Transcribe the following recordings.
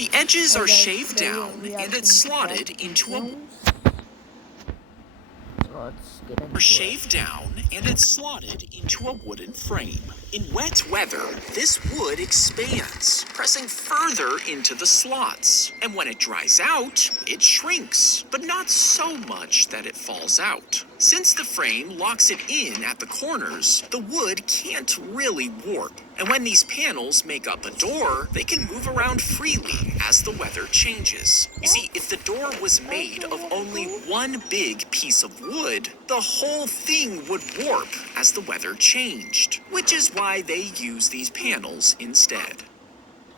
The edges Hey are guys, shaved today down we have and it's some slotted into a questions. So let's get into shaved it. down and it's slotted into a wooden frame. In wet weather, this wood expands, pressing further into the slots. And when it dries out, it shrinks, but not so much that it falls out. Since the frame locks it in at the corners, the wood can't really warp. And when these panels make up a door, they can move around freely as the weather changes. You see, if the door was made of only one big piece of wood, the whole thing would warp as the weather changed, which is why they use these panels instead.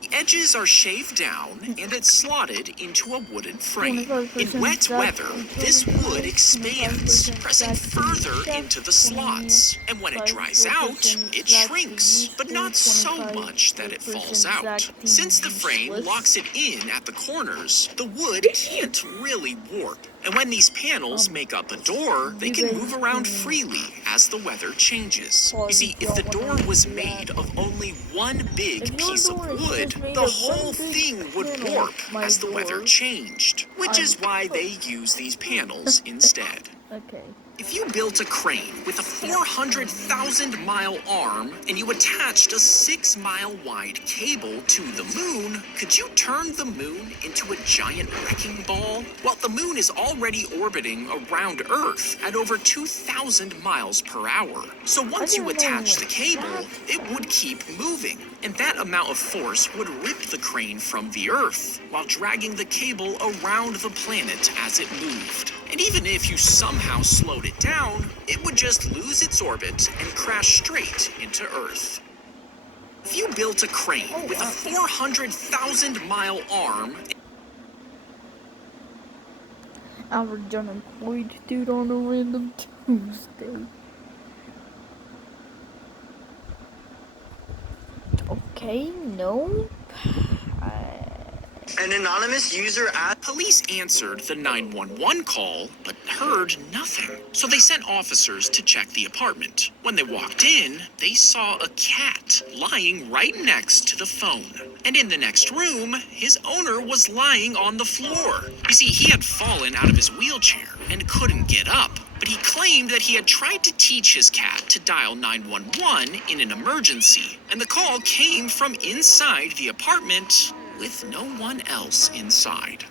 The edges are shaved down and it's slotted into a wooden frame. In wet weather, this wood expands, pressing further into the slots. And when it dries out, it shrinks, but not so much that it falls out. Since the frame locks it in at the corners, the wood can't really warp. And when these panels make up a door, they can move around freely as the weather changes. You see, if the door was made of only one big piece of wood, the whole thing would warp as the weather changed, which is why they use these panels instead. Okay. If you built a crane with a 400,000-mile arm and you attached a 6-mile wide cable to the moon, could you turn the moon into a giant wrecking ball? Well, the moon is already orbiting around Earth at over 2,000 miles per hour. So once you attach the cable, it would keep moving. And that amount of force would rip the crane from the Earth while dragging the cable around the planet as it moved. And even if you somehow slowed it down, it would just lose its orbit and crash straight into Earth. If you built a crane with a 400,000-mile arm... Average unemployed dude on a random Tuesday. Okay, no. An anonymous user asked... Police answered the 911 call, but heard nothing. So they sent officers to check the apartment. When they walked in, they saw a cat lying right next to the phone. And in the next room, his owner was lying on the floor. You see, he had fallen out of his wheelchair and couldn't get up. But he claimed that he had tried to teach his cat to dial 911 in an emergency. And the call came from inside the apartment with no one else inside.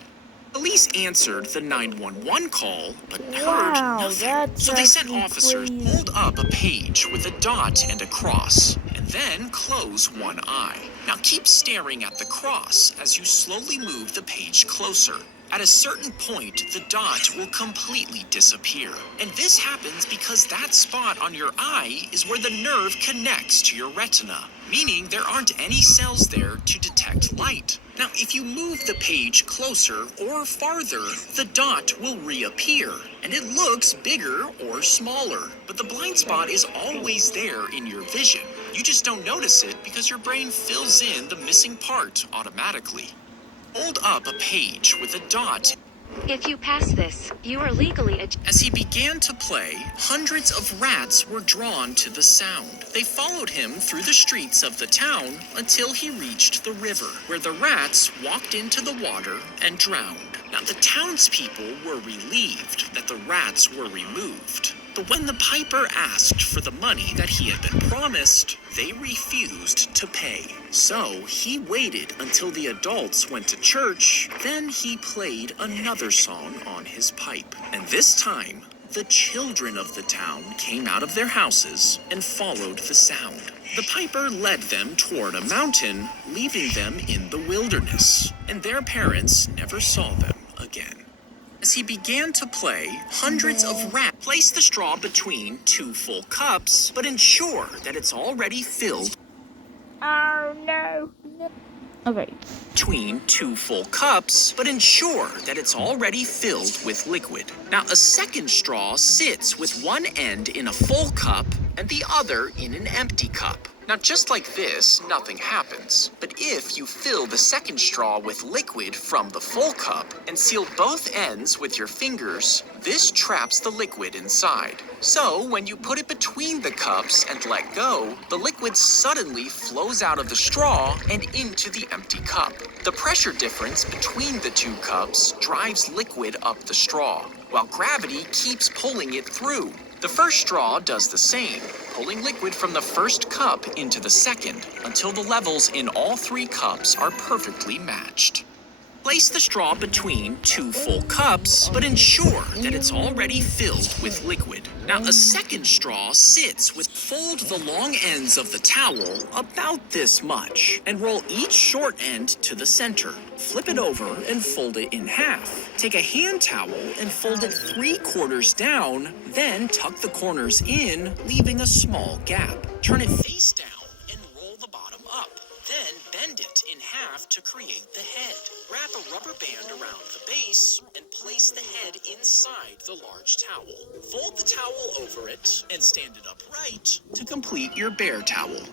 Police answered the 911 call, but heard nothing. So they sent officers to hold up a page with a dot and a cross, and then close one eye. Now keep staring at the cross as you slowly move the page closer. At a certain point, the dot will completely disappear. And this happens because that spot on your eye is where the nerve connects to your retina, meaning there aren't any cells there to detect light. Now, if you move the page closer or farther, the dot will reappear, and it looks bigger or smaller. But the blind spot is always there in your vision. You just don't notice it because your brain fills in the missing part automatically. Hold up a page with a dot. If you pass this, you are legally As he began to play, hundreds of rats were drawn to the sound. They followed him through the streets of the town until he reached the river, where the rats walked into the water and drowned. Now, the townspeople were relieved that the rats were removed. But when the piper asked for the money that he had been promised, they refused to pay. So he waited until the adults went to church, then he played another song on his pipe. And this time, the children of the town came out of their houses and followed the sound. The piper led them toward a mountain, leaving them in the wilderness, and their parents never saw them again. As he began to play, hundreds of rats placed the straw between 2 full cups, but ensure that it's already filled. Oh no. Okay. Between 2 full cups, but ensure that it's already filled with liquid. Now, a second straw sits with one end in a full cup and the other in an empty cup. Now, just like this, nothing happens. But if you fill the second straw with liquid from the full cup and seal both ends with your fingers, this traps the liquid inside. So, when you put it between the cups and let go, the liquid suddenly flows out of the straw and into the empty cup. The pressure difference between the two cups drives liquid up the straw, while gravity keeps pulling it through. The first straw does the same, pulling liquid from the first cup into the second, until the levels in all three cups are perfectly matched. Place the straw between two full cups, but ensure that it's already filled with liquid. Now, a second straw sits with fold the long ends of the towel about this much, and roll each short end to the center. Flip it over and fold it in half. Take a hand towel and fold it 3/4 down, then tuck the corners in, leaving a small gap. Turn it face down and roll the bottom up. Then bend it in half to create the head. Wrap a rubber band around the base and place the head inside the large towel. Fold the towel over it and stand it upright to complete your bear towel.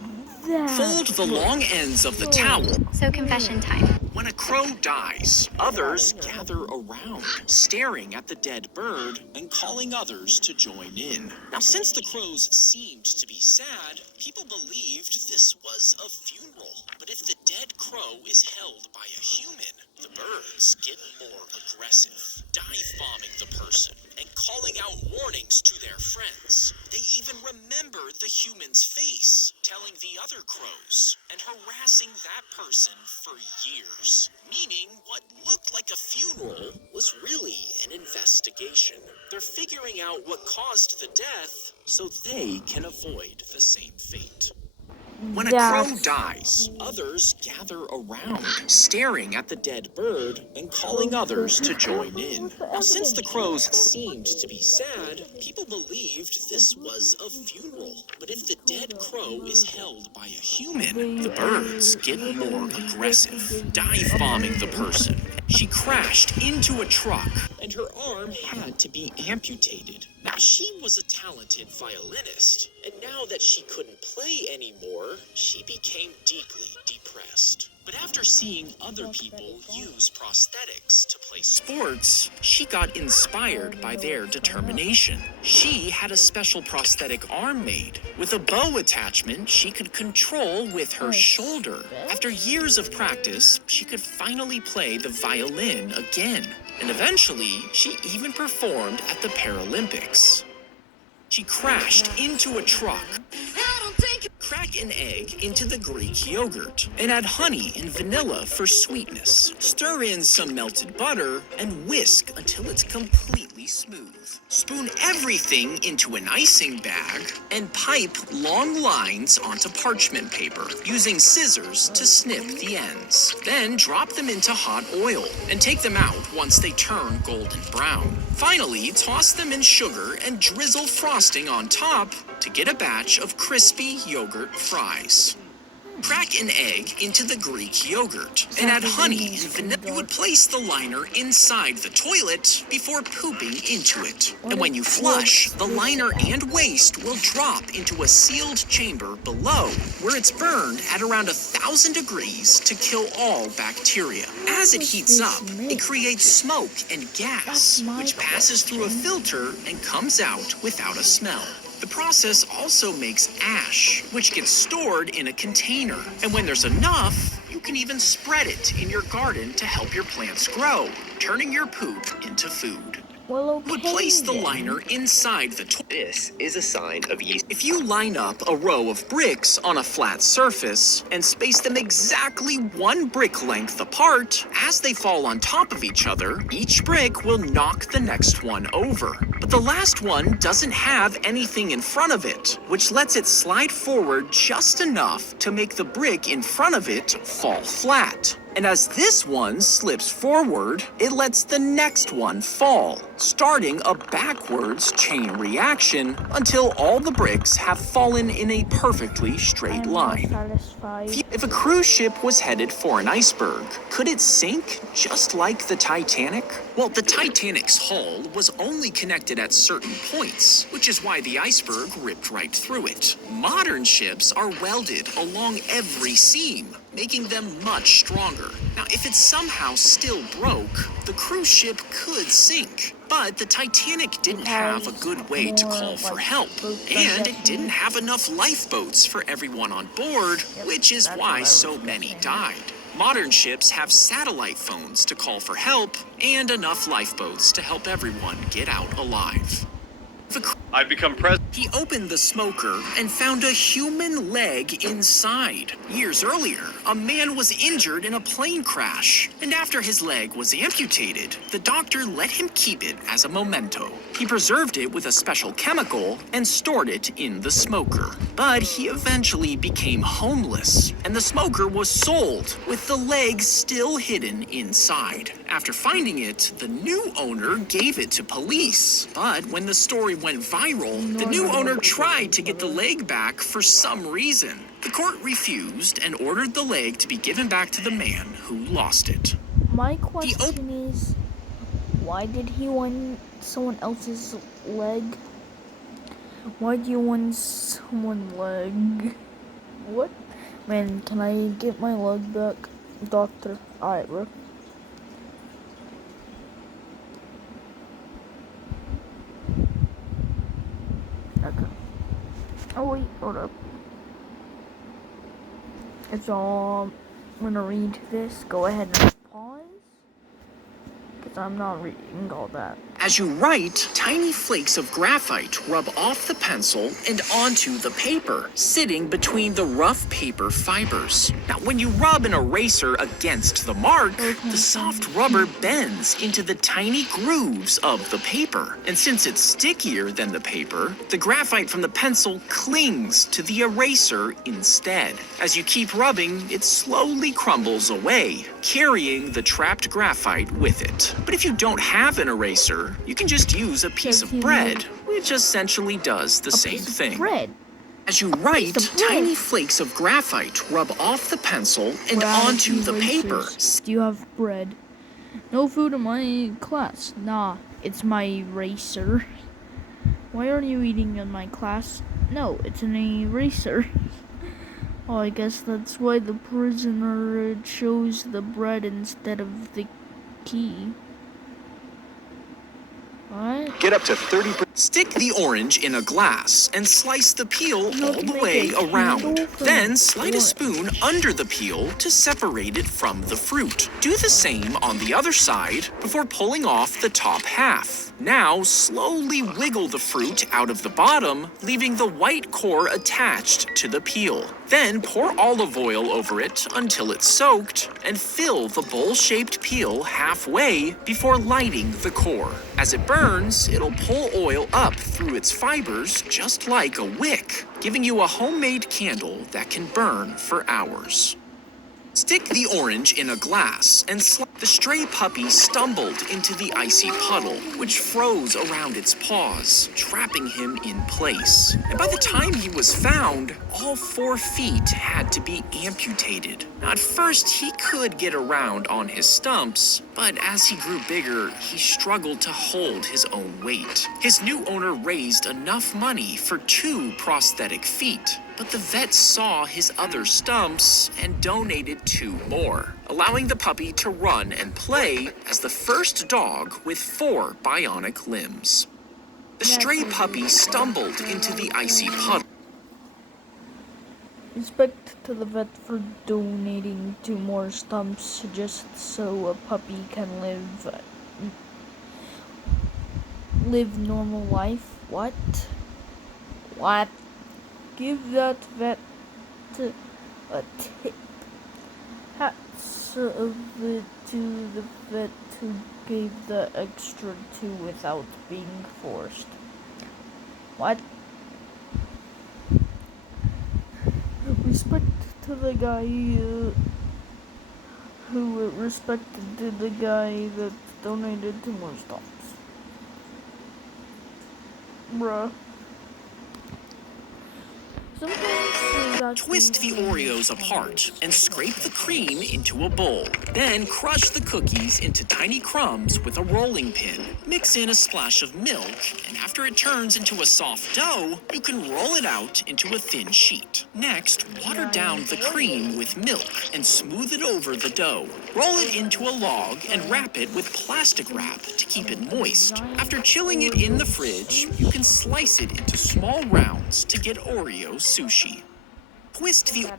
Fold the long ends of the towel. So confession time. When a crow dies, others gather around, staring at the dead bird and calling others to join in. Now, since the crows seemed to be sad, people believed this was a funeral. But if the dead crow is held by a human, the birds get more aggressive, dive-bombing the person and calling out warnings to their friends. They even remembered the human's face, telling the other crows, and harassing that person for years. Meaning what looked like a funeral was really an investigation. They're figuring out what caused the death so they can avoid the same fate. When a crow dies, others gather around, staring at the dead bird and calling others to join in. Now, since the crows seemed to be sad, people believed this was a funeral. But if the dead crow is held by a human, the birds get more aggressive, dive-bombing the person. She crashed into a truck, and her arm had to be amputated. Now, she was a talented violinist, and now that she couldn't play anymore, she became deeply depressed. But after seeing other people use prosthetics to play sports, she got inspired by their determination. She had a special prosthetic arm made. With a bow attachment she could control with her shoulder. After years of practice, she could finally play the violin again. And eventually, she even performed at the Paralympics. She crashed into a truck. Crack an egg into the Greek yogurt and add honey and vanilla for sweetness. Stir in some melted butter and whisk until it's completely smooth. Spoon everything into an icing bag and pipe long lines onto parchment paper, using scissors to snip the ends. Then drop them into hot oil and take them out once they turn golden brown. Finally, toss them in sugar and drizzle frosting on top to get a batch of crispy yogurt fries. Crack an egg into the Greek yogurt and add honey and vanilla. You would place the liner inside the toilet before pooping into it. And when you flush, the liner and waste will drop into a sealed chamber below, where it's burned at around 1,000 degrees to kill all bacteria. As it heats up, it creates smoke and gas, which passes through a filter and comes out without a smell. The process also makes ash, which gets stored in a container. And when there's enough, you can even spread it in your garden to help your plants grow, turning your poop into food. Well, okay, You would place the then. liner inside the toilet. This is a sign of yeast. If you line up a row of bricks on a flat surface and space them exactly one brick length apart, as they fall on top of each other, each brick will knock the next one over. But the last one doesn't have anything in front of it, which lets it slide forward just enough to make the brick in front of it fall flat. And as this one slips forward, it lets the next one fall, starting a backwards chain reaction until all the bricks have fallen in a perfectly straight line. Satisfied. If a cruise ship was headed for an iceberg, could it sink just like the Titanic? Well, the Titanic's hull was only connected welded at certain points, which is why the iceberg ripped right through it. Modern ships are welded along every seam, making them much stronger. Now, if it somehow still broke, the cruise ship could sink. But the Titanic didn't have a good way to call for help, and it didn't have enough lifeboats for everyone on board, which is why so many died. Modern ships have satellite phones to call for help, and enough lifeboats to help everyone get out alive. I've become president. He opened the smoker and found a human leg inside. Years earlier, a man was injured in a plane crash, and after his leg was amputated, the doctor let him keep it as a memento. He preserved it with a special chemical and stored it in the smoker. But he eventually became homeless, and the smoker was sold with the leg still hidden inside. After finding it, the new owner gave it to police. But when the story went viral, the new owner tried to get the leg back for some reason. The court refused and ordered the leg to be given back to the man who lost it. My question is, why did he want someone else's leg? Why do you want someone's leg? What? Man, can I get my leg back, doctor? Alright, bro. Okay. Oh wait, hold up. It's all. I'm gonna read this. Go ahead and pause. Because I'm not reading all that. As you write, tiny flakes of graphite rub off the pencil and onto the paper, sitting between the rough paper fibers. Now, when you rub an eraser against the mark, the soft rubber bends into the tiny grooves of the paper. And since it's stickier than the paper, the graphite from the pencil clings to the eraser instead. As you keep rubbing, it slowly crumbles away, carrying the trapped graphite with it. But if you don't have an eraser, you can just use a piece of bread, which essentially does the same thing. Bread. As you write, tiny flakes of graphite rub off the pencil and onto the paper. Do you have bread? No food in my class. Nah, it's my eraser. Why are you eating in my class? No, it's an eraser. Oh, I guess that's why the prisoner chose the bread instead of the key. What? Get up to 30%. Stick the orange in a glass and slice the peel all the way around. Then slide a spoon under the peel to separate it from the fruit. Do the same on the other side before pulling off the top half. Now slowly wiggle the fruit out of the bottom, leaving the white core attached to the peel. Then pour olive oil over it until it's soaked and fill the bowl-shaped peel halfway before lighting the core. As it burns, it'll pull oil up through its fibers just like a wick, giving you a homemade candle that can burn for hours. Stick the orange in a glass and the stray puppy stumbled into the icy puddle, which froze around its paws, trapping him in place. And by the time he was found, all 4 feet had to be amputated. Now, at first, he could get around on his stumps, but as he grew bigger, he struggled to hold his own weight. His new owner raised enough money for 2 prosthetic feet, but the vet saw his other stumps and donated 2 more, allowing the puppy to run and play as the first dog with 4 bionic limbs. The stray puppy stumbled into the icy puddle. Respect to the vet for donating 2 more stumps just so a puppy can live normal life. What? Give that vet a tip. Hats of it to the vet who gave the extra 2 without being forced. What? Respect to the guy who respected the guy that donated 2 more stumps. Bruh. Sometimes Twist the Oreos apart and scrape the cream into a bowl. Then crush the cookies into tiny crumbs with a rolling pin. Mix in a splash of milk, and after it turns into a soft dough, you can roll it out into a thin sheet. Next, water down the cream with milk and smooth it over the dough. Roll it into a log and wrap it with plastic wrap to keep it moist. After chilling it in the fridge, you can slice it into small rounds to get Oreo sushi.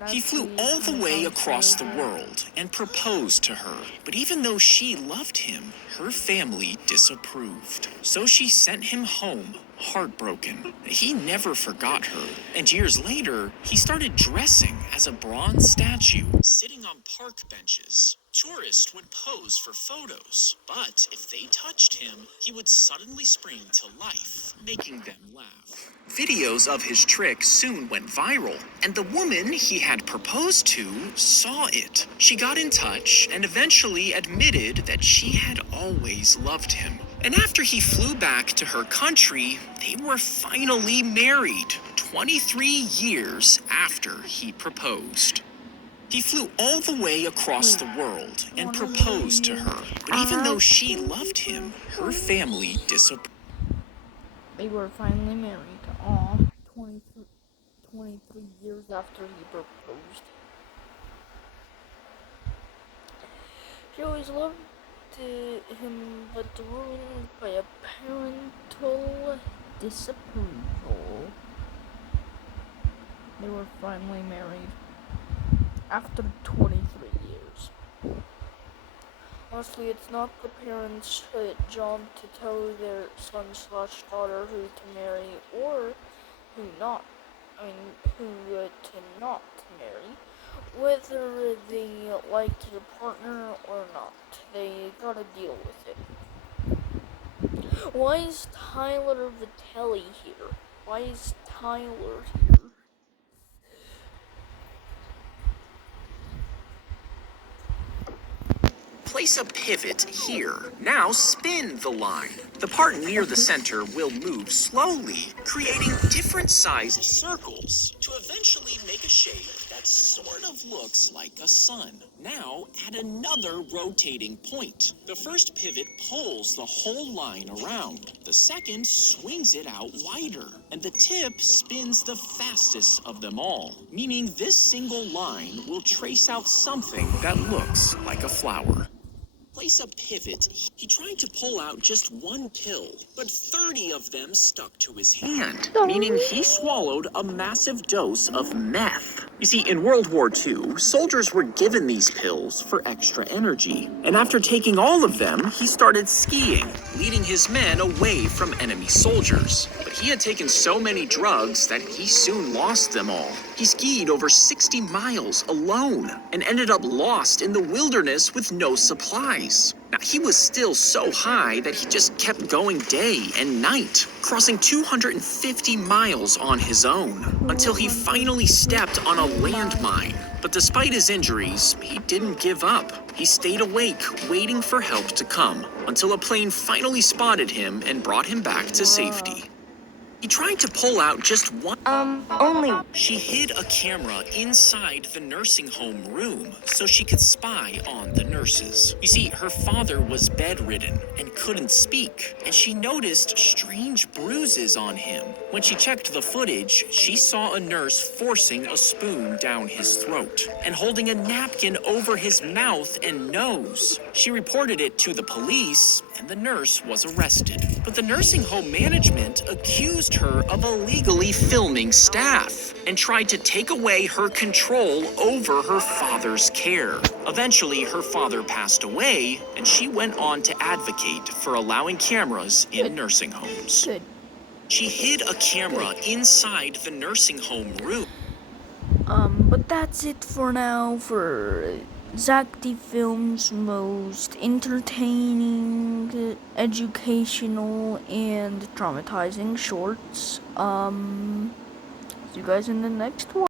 He flew all the way across the world and proposed to her. But even though she loved him, her family disapproved. So she sent him home, heartbroken. He never forgot her. And years later, he started dressing as a bronze statue, sitting on park benches. Tourists would pose for photos, but if they touched him, he would suddenly spring to life, making them laugh. Videos of his trick soon went viral, and the woman he had proposed to saw it. She got in touch and eventually admitted that she had always loved him. And after he flew back to her country, they were finally married, 23 years after he proposed. He flew all the way across the world and proposed to her. But even though she loved him, her family disapproved. They were finally married. 23 years after he proposed. She always loved him, but ruined by a parental disapproval. They were finally married after 23 years. Honestly, it's not the parents' job to tell their son/daughter who to marry or who not. Who to not marry, whether they like your partner or not. They gotta deal with it. Why is Tyler Vitelli here? Why is Tyler here? Place a pivot here. Now spin the line. The part near the center will move slowly, creating different sized circles to eventually make a shape that sort of looks like a sun. Now add another rotating point. The first pivot pulls the whole line around. The second swings it out wider. And the tip spins the fastest of them all, meaning this single line will trace out something that looks like a flower. Place a pivot. He tried to pull out just one pill, but 30 of them stuck to his hand, meaning he swallowed a massive dose of meth. You see, in World War II, soldiers were given these pills for extra energy. And after taking all of them, he started skiing, leading his men away from enemy soldiers. But he had taken so many drugs that he soon lost them all. He skied over 60 miles alone and ended up lost in the wilderness with no supplies. Now, he was still so high that he just kept going day and night, crossing 250 miles on his own, until he finally stepped on a landmine. But despite his injuries, he didn't give up. He stayed awake, waiting for help to come, until a plane finally spotted him and brought him back to safety. He tried to pull out just one. She hid a camera inside the nursing home room so she could spy on the nurses. You see, her father was bedridden and couldn't speak, and she noticed strange bruises on him. When she checked the footage, she saw a nurse forcing a spoon down his throat and holding a napkin over his mouth and nose. She reported it to the police, and the nurse was arrested. But the nursing home management accused her of illegally filming staff and tried to take away her control over her father's care. Eventually, her father passed away, and she went on to advocate for allowing cameras in nursing homes. Good. She hid a camera inside the nursing home room. But that's it for now for Zach D Film's most entertaining, educational, and traumatizing shorts. See you guys in the next one.